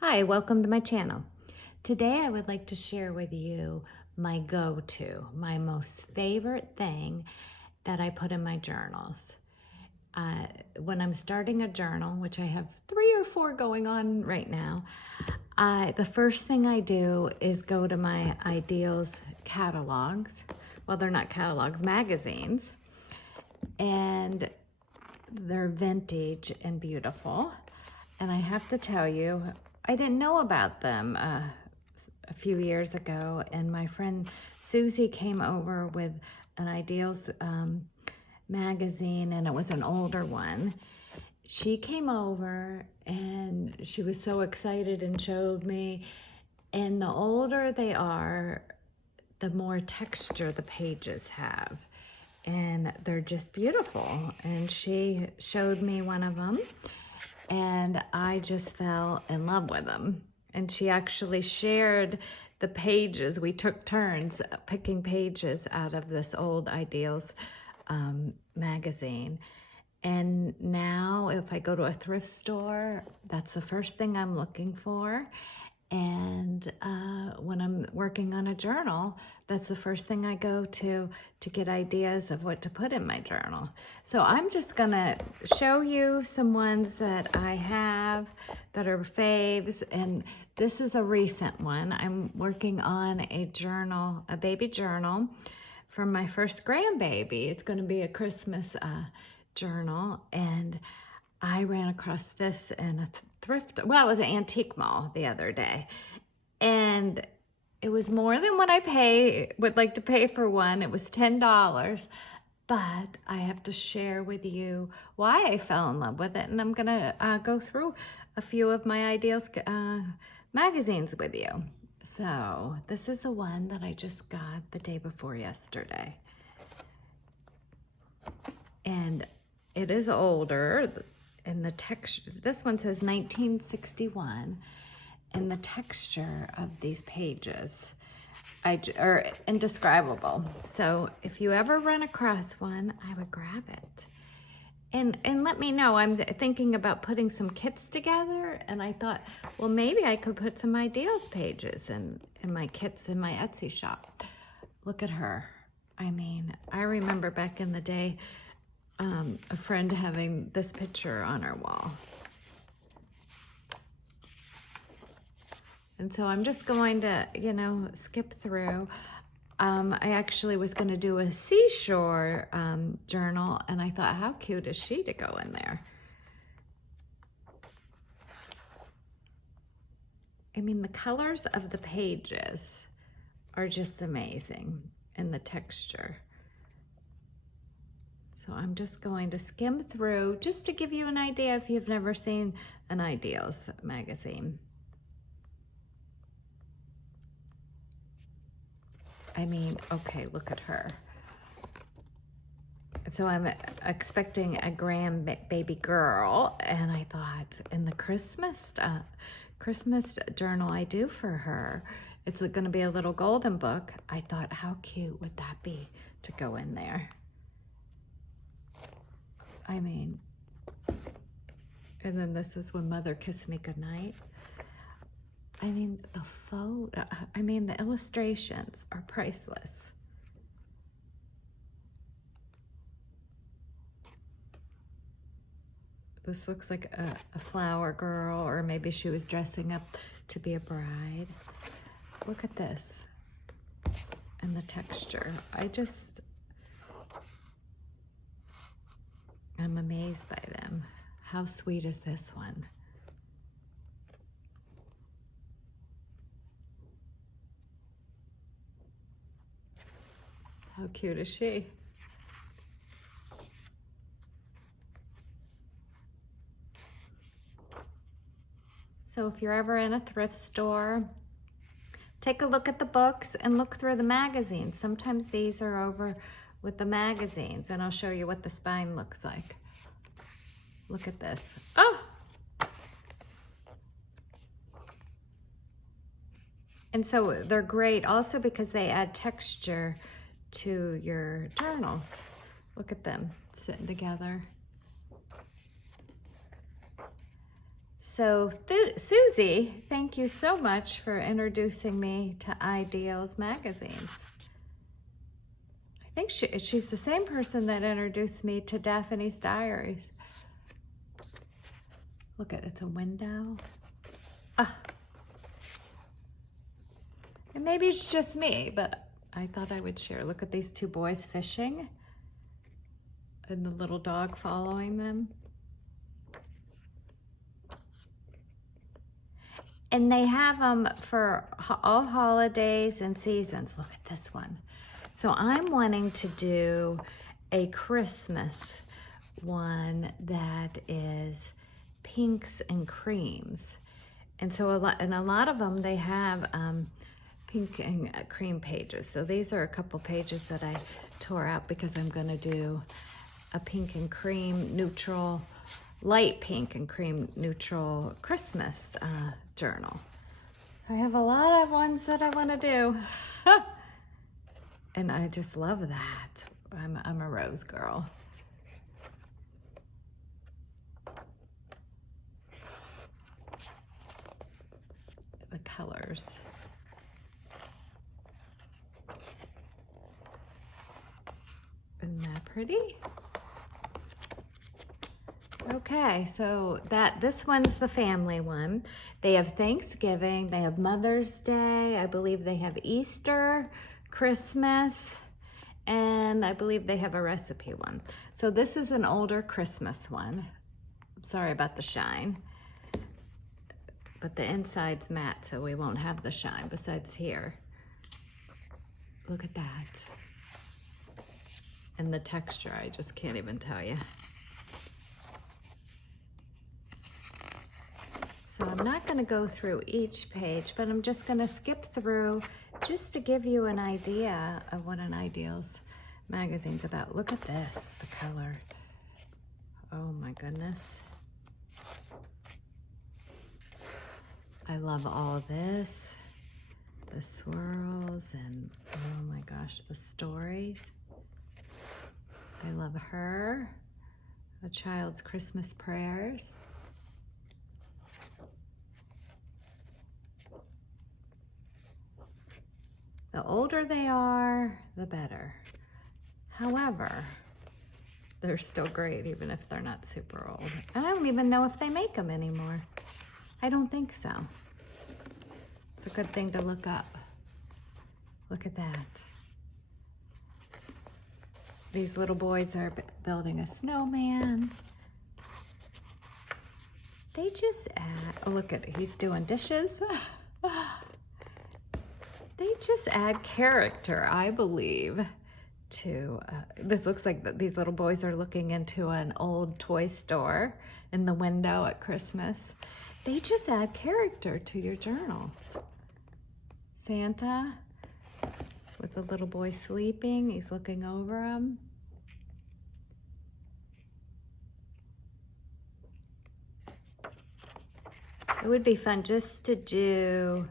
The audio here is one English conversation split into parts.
Hi, welcome to my channel. Today I would like to share with you my go-to, my most favorite thing that I put in my journals. When I'm starting a journal, which I have 3 or 4 going on right now, the first thing I do is go to my ideals catalogs. Well, they're not catalogs, magazines. And they're vintage and beautiful. And I have to tell you, I didn't know about them a few years ago, and my friend Susie came over with an Ideals magazine, and it was an older one. She came over and she was so excited and showed me, and the older they are, the more texture the pages have, and they're just beautiful. And she showed me one of them, and I just fell in love with them. And she actually shared the pages. We took turns picking pages out of this old Ideals magazine. And now if I go to a thrift store, that's the first thing I'm looking for. And when I'm working on a journal, that's the first thing I go to get ideas of what to put in my journal. So I'm just gonna show you some ones that I have that are faves, and this is a recent one. I'm working on a journal, a baby journal for my first grandbaby. It's gonna be a Christmas journal, and I ran across this in a thrift, well, it was an antique mall the other day. And it was more than what I would like to pay for one. It was $10, but I have to share with you why I fell in love with it. And I'm gonna go through a few of my Ideals magazines with you. So this is the one that I just got the day before yesterday. And it is older. And the texture, this one says 1961, and the texture of these pages are indescribable. So if you ever run across one, I would grab it. And let me know. I'm thinking about putting some kits together, and I thought, well, maybe I could put some Ideals pages in my kits in my Etsy shop. Look at her. I mean, I remember back in the day, a friend having this picture on her wall. And so I'm just going to, skip through. I actually was going to do a seashore journal, and I thought, how cute is she to go in there? I mean, the colors of the pages are just amazing, and the texture. So I'm just going to skim through just to give you an idea if you've never seen an Ideals magazine. I mean, okay, look at her. So I'm expecting a grandbaby girl, and I thought in the Christmas journal I do for her, it's going to be a little golden book. I thought, how cute would that be to go in there? I mean, and then this is when Mother kissed me goodnight. I mean, the photo, I mean, the illustrations are priceless. This looks like a flower girl, or maybe she was dressing up to be a bride. Look at this. And the texture. I'm amazed by them. How sweet is this one? How cute is she? So if you're ever in a thrift store, take a look at the books and look through the magazines. Sometimes these are over with the magazines, and I'll show you what the spine looks like. Look at this. Oh! And so they're great also because they add texture to your journals. Look at them sitting together. So Susie, thank you so much for introducing me to Ideals magazines. I think she's the same person that introduced me to Daphne's Diaries. Look at it's a window. Ah. And maybe it's just me, but I thought I would share. Look at these two boys fishing and the little dog following them. And they have them for all holidays and seasons. Look at this one. So I'm wanting to do a Christmas one that is pinks and creams. And so a lot of them, they have pink and cream pages. So these are a couple pages that I tore out because I'm gonna do a pink and cream neutral, light pink and cream neutral Christmas journal. I have a lot of ones that I want to do. And I just love that. I'm a rose girl. The colors. Isn't that pretty? Okay, so this one's the family one. They have Thanksgiving, they have Mother's Day, I believe they have Easter, Christmas, and I believe they have a recipe one. So this is an older Christmas one. Sorry about the shine, but the inside's matte, so we won't have the shine besides here. Look at that. And the texture, I just can't even tell you. So I'm not going to go through each page, but I'm just going to skip through just to give you an idea of what an Ideals magazine's about. Look at this, the color. Oh my goodness. I love all of this. The swirls and oh my gosh, the stories. I love her. A child's Christmas prayers. The older they are, the better. However, they're still great even if they're not super old. And I don't even know if they make them anymore. I don't think so. It's a good thing to look up. Look at that. These little boys are building a snowman. They just add, oh look at, he's doing dishes. They just add character, I believe, to, this looks like these little boys are looking into an old toy store in the window at Christmas. They just add character to your journals. Santa with the little boy sleeping, he's looking over him. It would be fun just to do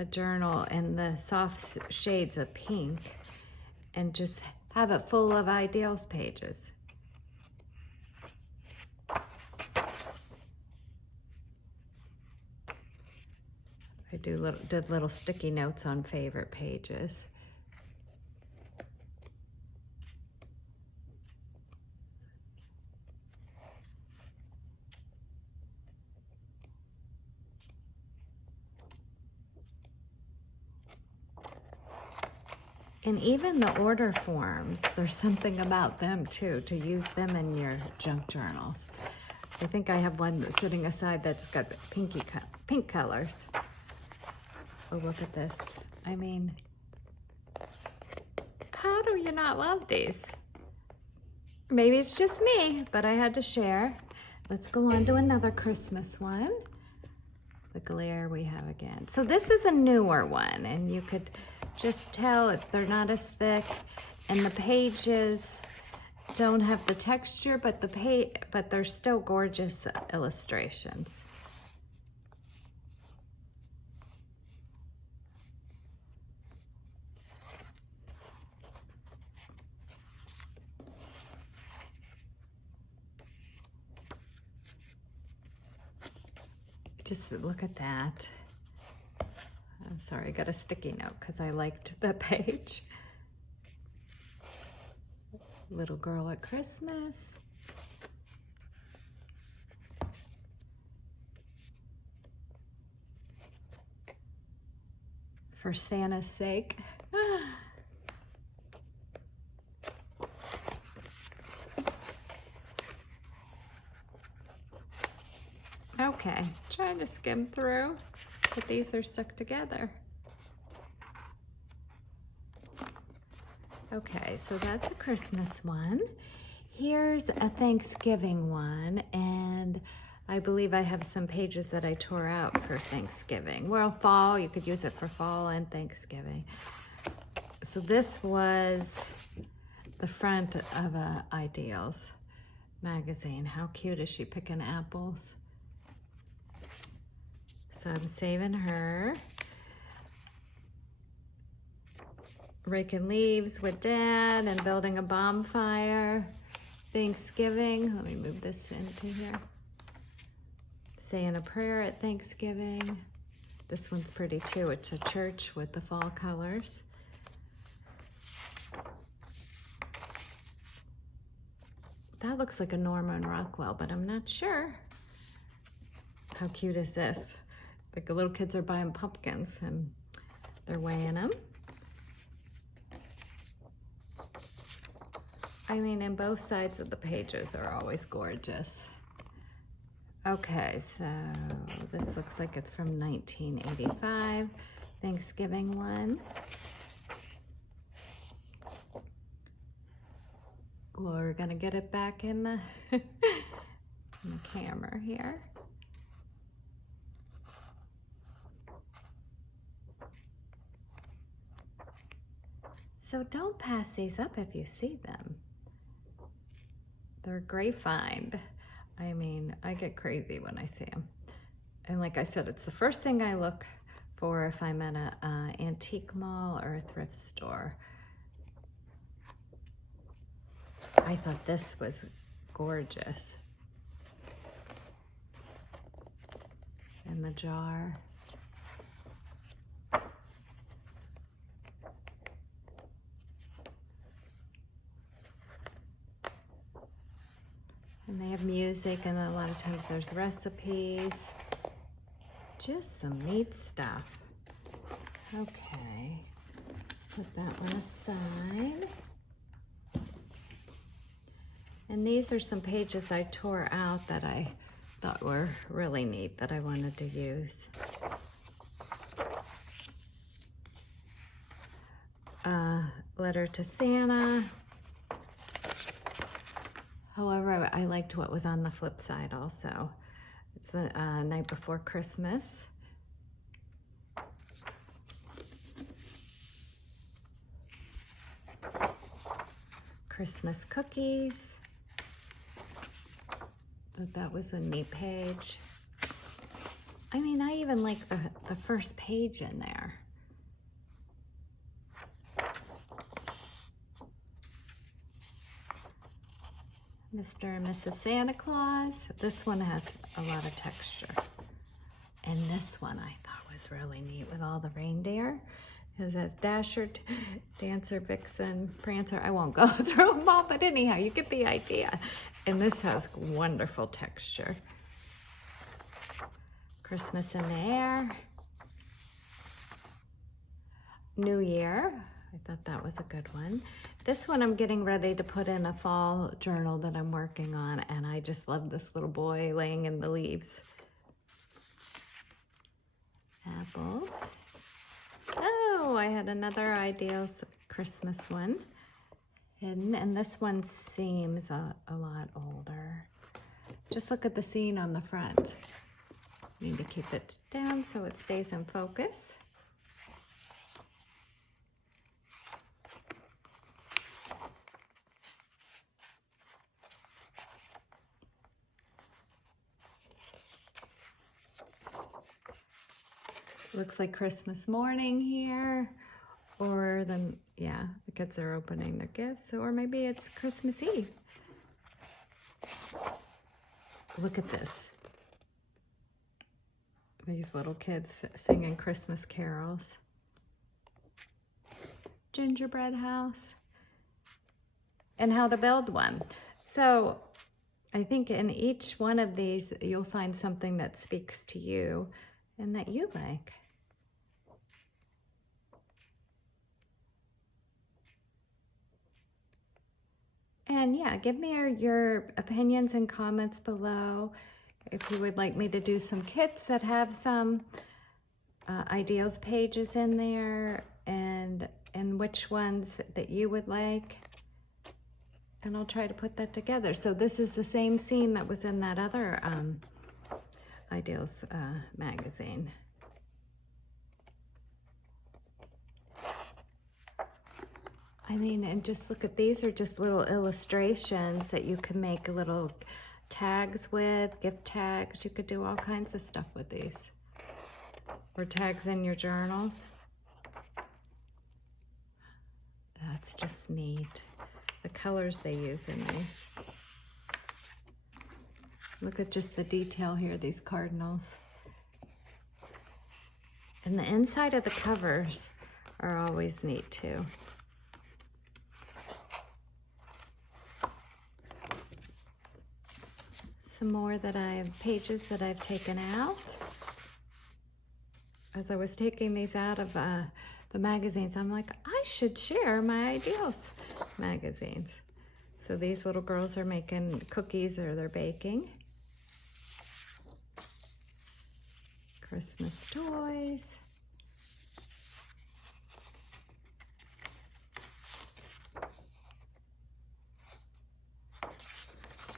a journal in the soft shades of pink and just have it full of Ideals pages. I did little sticky notes on favorite pages. And even the order forms, there's something about them too, to use them in your junk journals. I think I have one that's sitting aside that's got pink colors. Oh, look at this. I mean, how do you not love these? Maybe it's just me, but I had to share. Let's go on to another Christmas one. The glare we have again. So this is a newer one, and you could just tell if they're not as thick, and the pages don't have the texture, but they're still gorgeous illustrations. Just look at that. I'm sorry, I got a sticky note because I liked the page. Little girl at Christmas. For Santa's sake. Okay, trying to skim through, but these are stuck together. Okay, so that's a Christmas one. Here's a Thanksgiving one, and I believe I have some pages that I tore out for Thanksgiving. Well, fall, you could use it for fall and Thanksgiving. So this was the front of a Ideals magazine. How cute is she picking apples? So I'm saving her. Raking leaves with Dad and building a bonfire. Thanksgiving. Let me move this into here. Saying a prayer at Thanksgiving. This one's pretty too. It's a church with the fall colors. That looks like a Norman Rockwell, but I'm not sure. How cute is this? Like the little kids are buying pumpkins and they're weighing them. I mean, and both sides of the pages are always gorgeous. Okay, so this looks like it's from 1985, Thanksgiving one. We're gonna get it back in the, in the camera here. So don't pass these up if you see them. They're a great find. I mean, I get crazy when I see them. And like I said, it's the first thing I look for if I'm at an antique mall or a thrift store. I thought this was gorgeous. And the jar. And they have music, and a lot of times there's recipes. Just some neat stuff. Okay, put that one aside. And these are some pages I tore out that I thought were really neat that I wanted to use. Letter to Santa. However, I liked what was on the flip side also. It's the night before Christmas. Christmas cookies. Thought that was a neat page. I mean, I even like the first page in there. Mr. and Mrs. Santa Claus. This one has a lot of texture. And this one I thought was really neat with all the reindeer. It has Dasher, Dancer, Vixen, Prancer. I won't go through them all, but anyhow, you get the idea. And this has wonderful texture. Christmas in the Air. New Year. I thought that was a good one. This one I'm getting ready to put in a fall journal that I'm working on, and I just love this little boy laying in the leaves. Apples. Oh, I had another Ideals Christmas one hidden, and this one seems a lot older. Just look at the scene on the front. Need to keep it down so it stays in focus. Looks like Christmas morning here, or then, yeah, the kids are opening their gifts, or maybe it's Christmas Eve. Look at this. These little kids singing Christmas carols. Gingerbread house. And how to build one. So I think in each one of these, you'll find something that speaks to you and that you like. And yeah, give me your opinions and comments below. If you would like me to do some kits that have some ideals pages in there, and which ones that you would like. And I'll try to put that together. So this is the same scene that was in that other ideals magazine. I mean, and just look at, these are just little illustrations that you can make little tags with, gift tags. You could do all kinds of stuff with these. Or tags in your journals. That's just neat. The colors they use in these. Look at just the detail here, these cardinals. And the inside of the covers are always neat too. Some more pages that I've taken out. As I was taking these out of the magazines, I'm like, I should share my ideals magazines. So these little girls are making cookies, or they're baking. Christmas toys.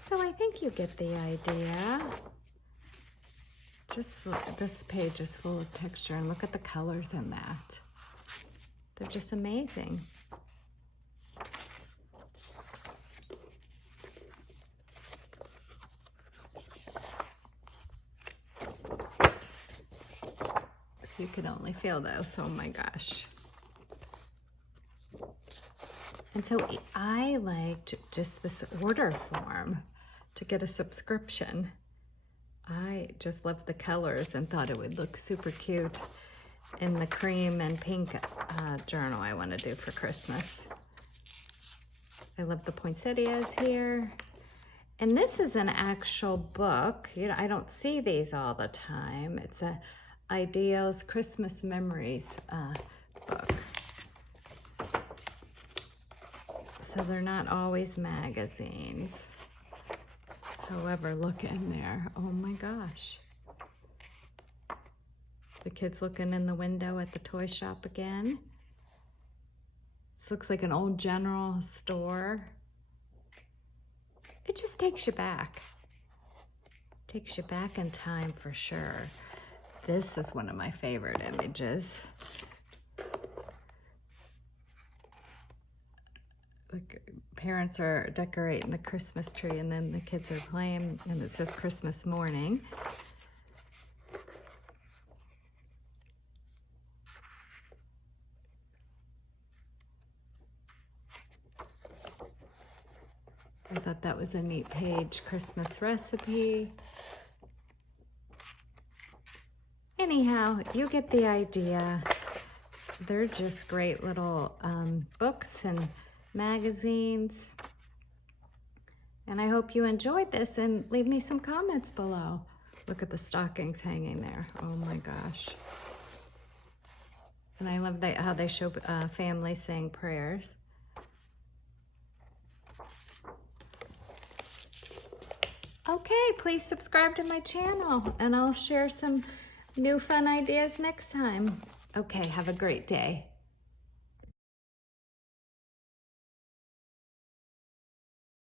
So I think you get the idea. Just look, this page is full of texture, and look at the colors in that. They're just amazing. You can only feel those, oh my gosh. And so I liked just this order form to get a subscription. I just loved the colors and thought it would look super cute in the cream and pink journal I want to do for Christmas. I love the poinsettias here. And this is an actual book. You know, I don't see these all the time. It's a Ideals Christmas Memories book. So they're not always magazines. However, look in there. Oh my gosh. The kids looking in the window at the toy shop again. This looks like an old general store. It just takes you back. Takes you back in time for sure. This is one of my favorite images. Like, parents are decorating the Christmas tree, and then the kids are playing, and it says Christmas morning. I thought that was a neat page. Christmas recipe. Anyhow, you get the idea. They're just great little books and magazines. And I hope you enjoyed this, and leave me some comments below. Look at the stockings hanging there. Oh my gosh. And I love how they show families saying prayers. Okay, please subscribe to my channel, and I'll share some new fun ideas next time. Okay, have a great day.